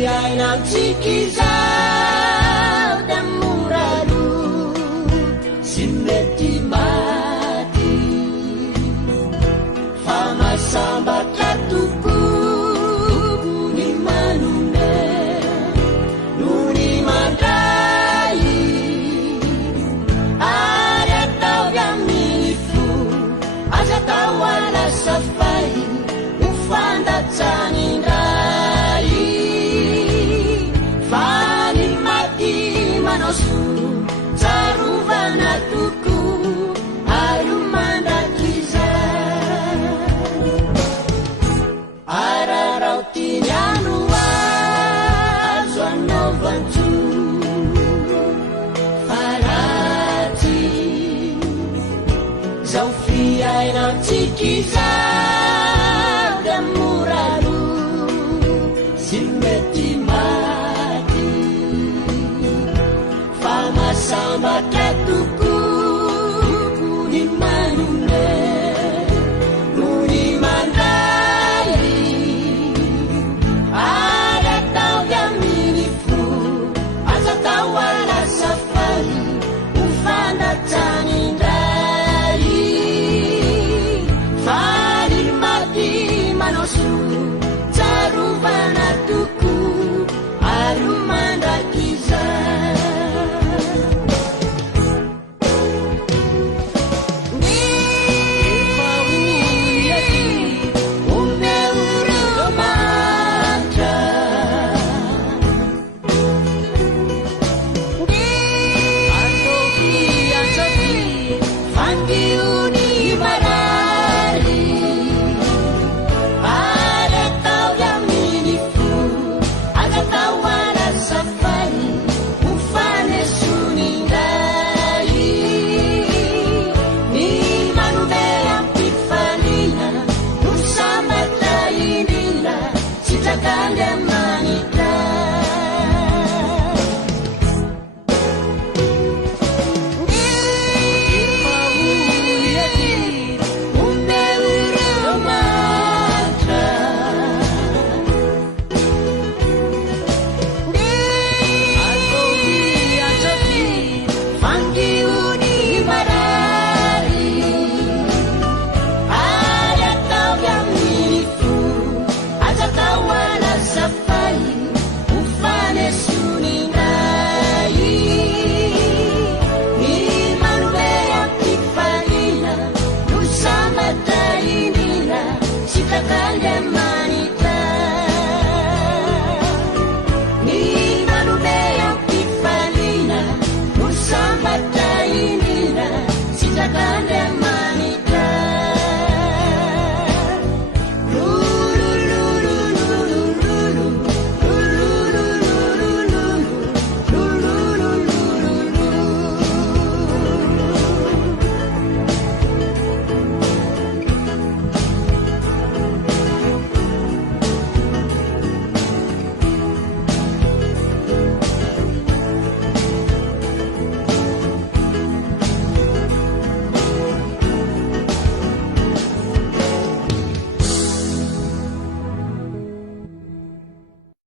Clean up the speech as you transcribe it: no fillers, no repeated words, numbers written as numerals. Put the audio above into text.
fiainam tsika izao da moralo sy mety maty fa masambatra tokoa ny manome noho ny mandray ary ataovy amin'ny fo aza atao alasafay ho fandatsany indray fa ny maty manao so tsarovana tokoa ary mandrakizay ararao tinyano azo anaovanjo faraty zao fiainam tsika izao da moralo sy mety maty fa masambatra tokoa ny manome noho ny mandray ary ataovy amin'ny fo aza atao alasafay ho fandatsany indray fa ny maty manao so tsarovana tokoa ary mandrakizay Kalian